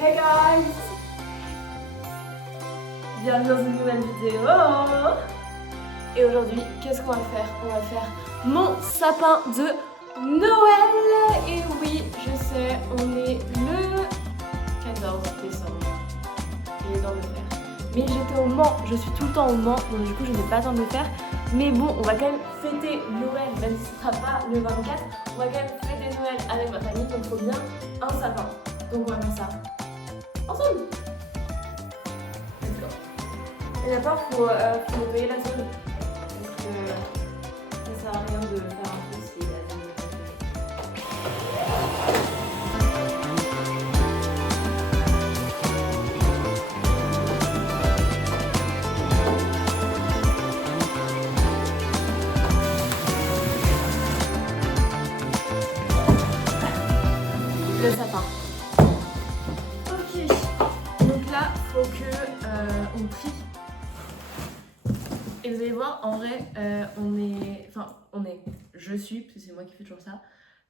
Hey guys! Bienvenue dans une nouvelle vidéo. Et aujourd'hui, qu'est-ce qu'on va faire? On va faire mon sapin de Noël. Et oui, je sais, on est le 14 décembre. Il est temps de le faire. Mais j'étais au Mans, je suis tout le temps au Mans, donc du coup je n'ai pas le temps de le faire. Mais bon, on va quand même fêter Noël, même si ce ne sera pas le 24. On va quand même fêter Noël avec ma famille, donc il faut bien un sapin. Donc on va faire ça ensemble. Let's go. Et d'abord, il faut nettoyer la zone. Parce que ça sert à rien de faire un peu si la zone n'est pas nettoyée. Le sapin. Donc là, faut que on trie. Et vous allez voir, en vrai, je suis, parce que c'est moi qui fais toujours ça,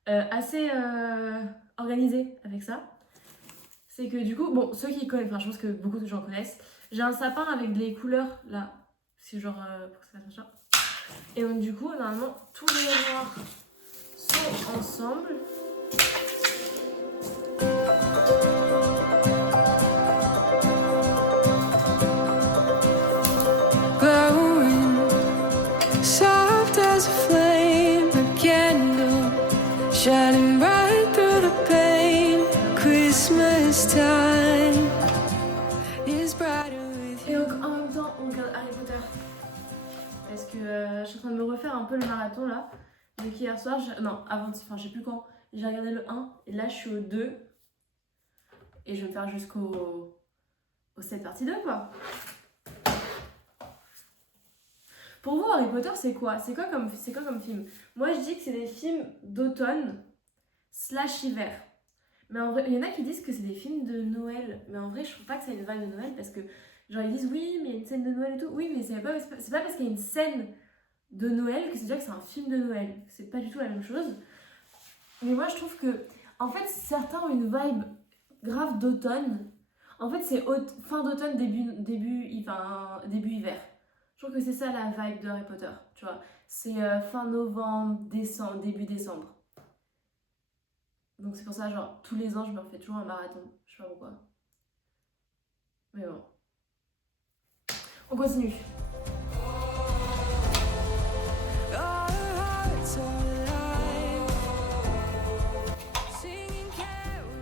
assez organisée avec ça. C'est que du coup, bon, ceux qui connaissent, enfin je pense que beaucoup de gens connaissent, j'ai un sapin avec des couleurs là, c'est genre pour que ça fasse machin. Et donc du coup, normalement, tous les noirs sont ensemble. Shining bright through the pain, Christmas time is brighter with you. Et donc en même temps, on regarde Harry Potter. Parce que je suis en train de me refaire un peu le marathon là. Donc hier soir, non, avant, enfin je sais plus quand, j'ai regardé le 1 et là je suis au 2. Et je vais me faire jusqu'au 7 partie 2 quoi. Pour vous, Harry Potter, c'est quoi? C'est quoi comme film? Moi, je dis que c'est des films d'automne / hiver. Mais en vrai, il y en a qui disent que c'est des films de Noël. Mais en vrai, je trouve pas que c'est une vibe de Noël parce que, genre, ils disent oui, mais il y a une scène de Noël et tout. Oui, mais c'est pas parce qu'il y a une scène de Noël que c'est déjà que c'est un film de Noël. C'est pas du tout la même chose. Mais moi, je trouve que, en fait, certains ont une vibe grave d'automne. En fait, c'est fin d'automne, début hiver. Je trouve que c'est ça la vibe de Harry Potter, tu vois. C'est fin novembre, décembre, début décembre. Donc c'est pour ça, genre, tous les ans, je me refais toujours un marathon. Je sais pas pourquoi. Mais bon. On continue.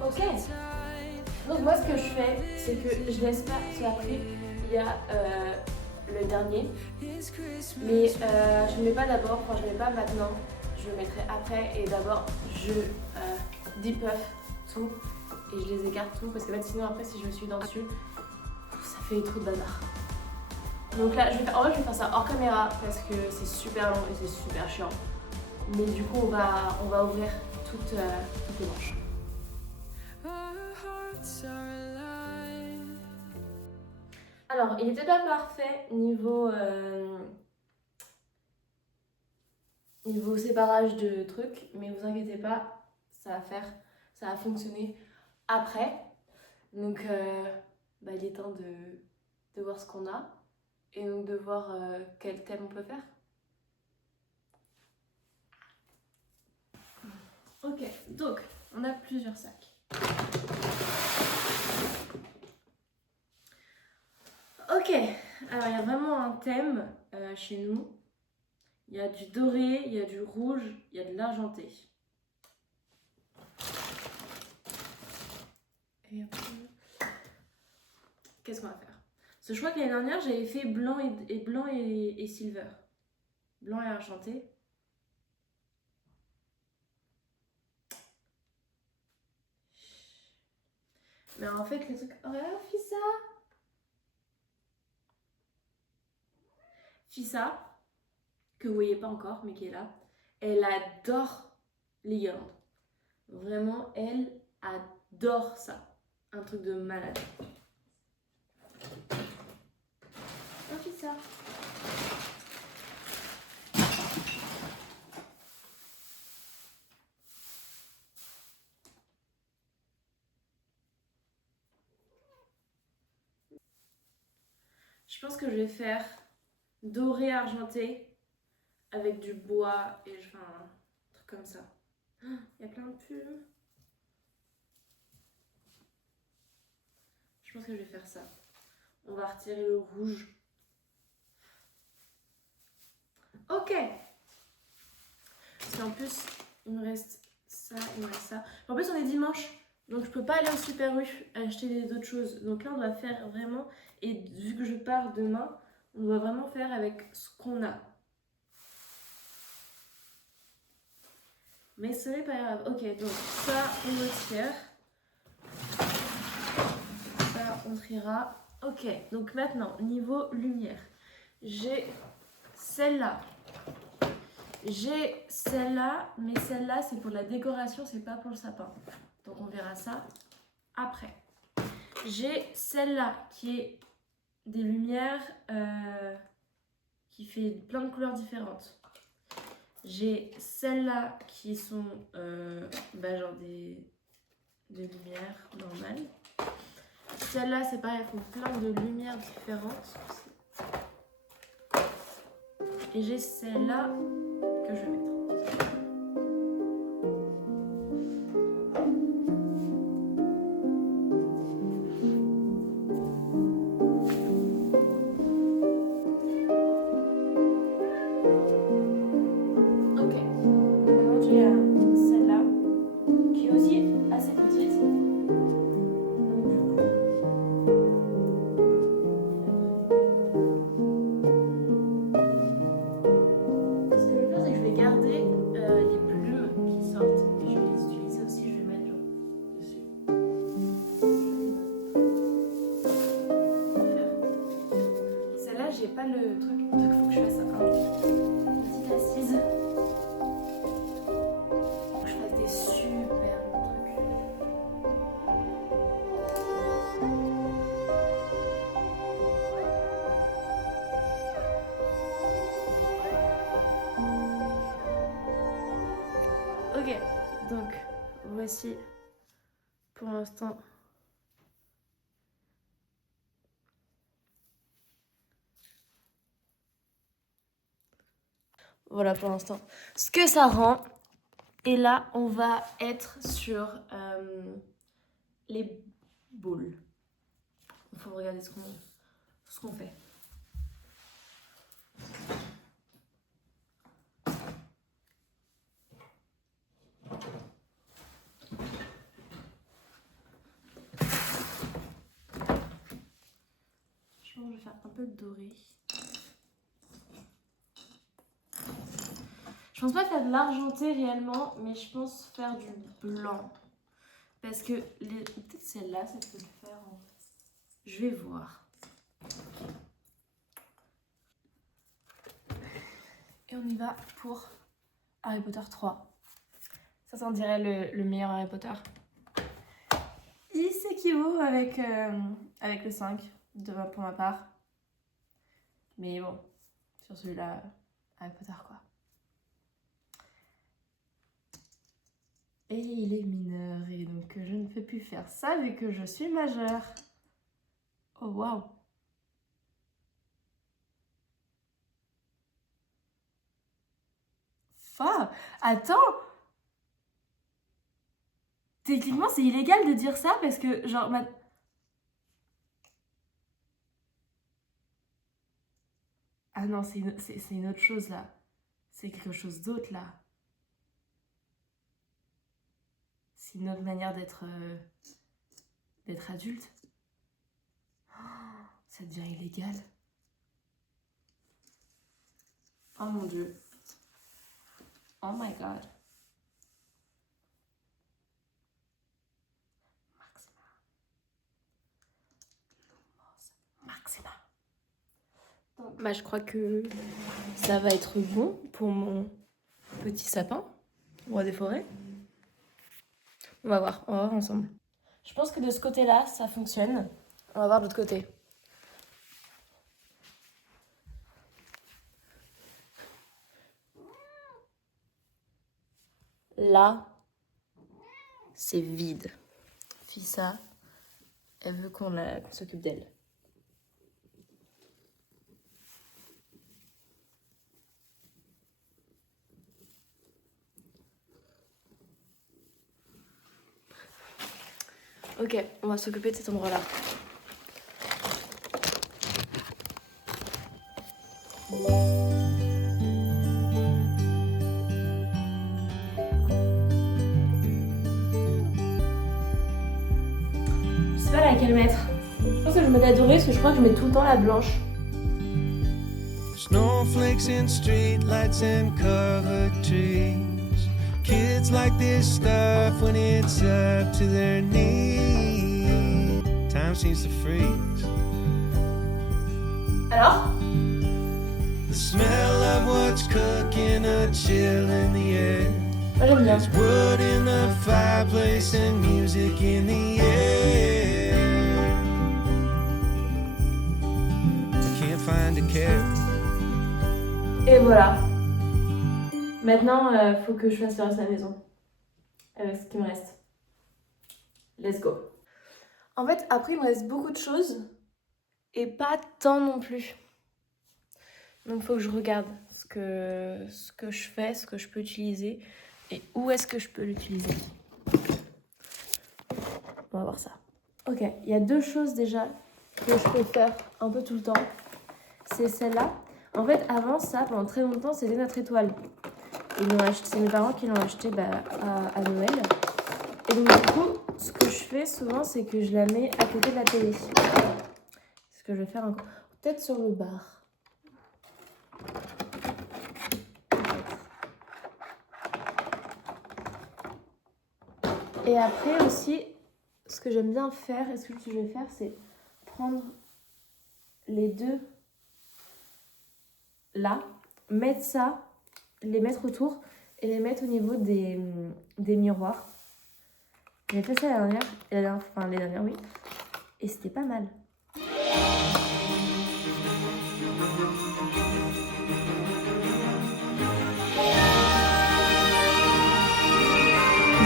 Ok. Donc moi, ce que je fais, c'est que je laisse pas... Parce qu'après, il y a le dernier. Mais je ne le mets pas d'abord, enfin je ne le mets pas maintenant. Je le mettrai après et d'abord, je depuff tout et je les écarte tout parce que sinon après si je me suis dessus, ça fait trop de bazar. Donc là, je vais faire ça hors caméra parce que c'est super long et c'est super chiant. Mais du coup, on va ouvrir toutes les manches. Alors, il n'était pas parfait niveau séparage de trucs, mais vous inquiétez pas, ça va fonctionner après. Donc, il est temps de voir ce qu'on a et donc de voir quel thème on peut faire. Ok, donc on a plusieurs sacs. Ok, alors il y a vraiment un thème chez nous. Il y a du doré, il y a du rouge, il y a de l'argenté. Et après, qu'est-ce qu'on va faire? Parce que je crois que l'année dernière, j'avais fait blanc et silver. Blanc et argenté. Mais en fait, le truc... Oh, Fissa! Fissa, que vous voyez pas encore, mais qui est là, elle adore les guirlandes. Vraiment, elle adore ça. Un truc de malade. Oh, Fissa! Je pense que je vais faire doré argenté avec du bois et enfin un truc comme ça. Il y a plein de plumes. Je pense que je vais faire ça. On va retirer le rouge. Ok. Parce qu'en plus, il me reste ça, il me reste ça. En plus, on est dimanche, donc je peux pas aller au Super U acheter d'autres choses. Donc là, on doit faire vraiment, et vu que je pars demain, on doit vraiment faire avec ce qu'on a. Mais ce n'est pas grave. Ok, donc ça, on retire. Ça, on triera. Ok, donc maintenant, niveau lumière. J'ai celle-là. J'ai celle-là, mais celle-là, c'est pour la décoration, c'est pas pour le sapin. Donc on verra ça après. J'ai celle-là qui est des lumières qui fait plein de couleurs différentes. J'ai celles-là qui sont genre des lumières normales. Celle-là, c'est pareil, elles font plein de lumières différentes. Et j'ai celle-là que je vais mettre. Ok. Maintenant, il y a celle-là qui est aussi assez petite. Donc, du coup. Ce que je vais faire, c'est que je vais garder les plumes qui sortent. Et je vais les utiliser aussi, je vais mettre genre dessus. Celle-là, j'ai pas le truc, donc il faut que je fasse une petite assise. Faut que je fasse des super bons trucs. Ok, donc voici pour l'instant. Voilà pour l'instant ce que ça rend. Et là, on va être sur les boules. Il faut regarder ce qu'on fait. Je pense que je vais faire un peu de doré. Je pense pas faire de l'argenté réellement, mais je pense faire du blanc. Parce que peut-être celle-là, ça peut le faire. Je vais voir. Et on y va pour Harry Potter 3. Ça s'en dirait le meilleur Harry Potter. Il s'équivaut avec le 5, pour ma part. Mais bon, sur celui-là, Harry Potter quoi. Et il est mineur, et donc je ne peux plus faire ça vu que je suis majeure. Oh waouh! Attends! Techniquement, c'est illégal de dire ça parce que, genre, ah non, c'est une autre chose là. C'est quelque chose d'autre là. C'est une autre manière d'être adulte. Oh, ça devient illégal. Oh mon dieu. Oh my god. Maxima. Donc, bah, je crois que ça va être bon pour mon petit sapin, roi des forêts. On va voir ensemble. Je pense que de ce côté-là, ça fonctionne. On va voir de l'autre côté. Là, c'est vide. Fissa, elle veut qu'on s'occupe d'elle. Ok, on va s'occuper de cet endroit-là. Je sais pas laquelle mettre. Je pense que je mets la dorée parce que je crois que je mets tout le temps la blanche. Snowflakes and streetlights and covered trees. Kids like this stuff when it's up to their knees. Time seems to freeze. Alors? The smell of what's cooking, a chill in the air. Moi j'aime bien. There's wood in the fireplace and music in the air. I can't find a care. Et voilà. Maintenant, faut que je fasse le reste de la maison. Avec ce qui me reste. Let's go. En fait, après, il me reste beaucoup de choses. Et pas tant non plus. Donc, faut que je regarde ce que je fais, ce que je peux utiliser. Et où est-ce que je peux l'utiliser. On va voir ça. Ok, il y a 2 choses déjà que je peux faire un peu tout le temps. C'est celle-là. En fait, avant ça, pendant très longtemps, c'était notre étoile. C'est mes parents qui l'ont acheté à Noël. Et donc du coup, ce que je fais souvent, c'est que je la mets à côté de la télé. C'est ce que je vais faire encore. Peut-être sur le bar. Et après aussi, ce que j'aime bien faire, et ce que je vais faire, c'est prendre les 2 là, mettre ça, les mettre autour et les mettre au niveau des miroirs. J'ai fait ça les dernières, oui. Et c'était pas mal. Du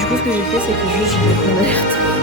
coup, ce que j'ai fait, c'est que juste j'ai mis plein d'alerte.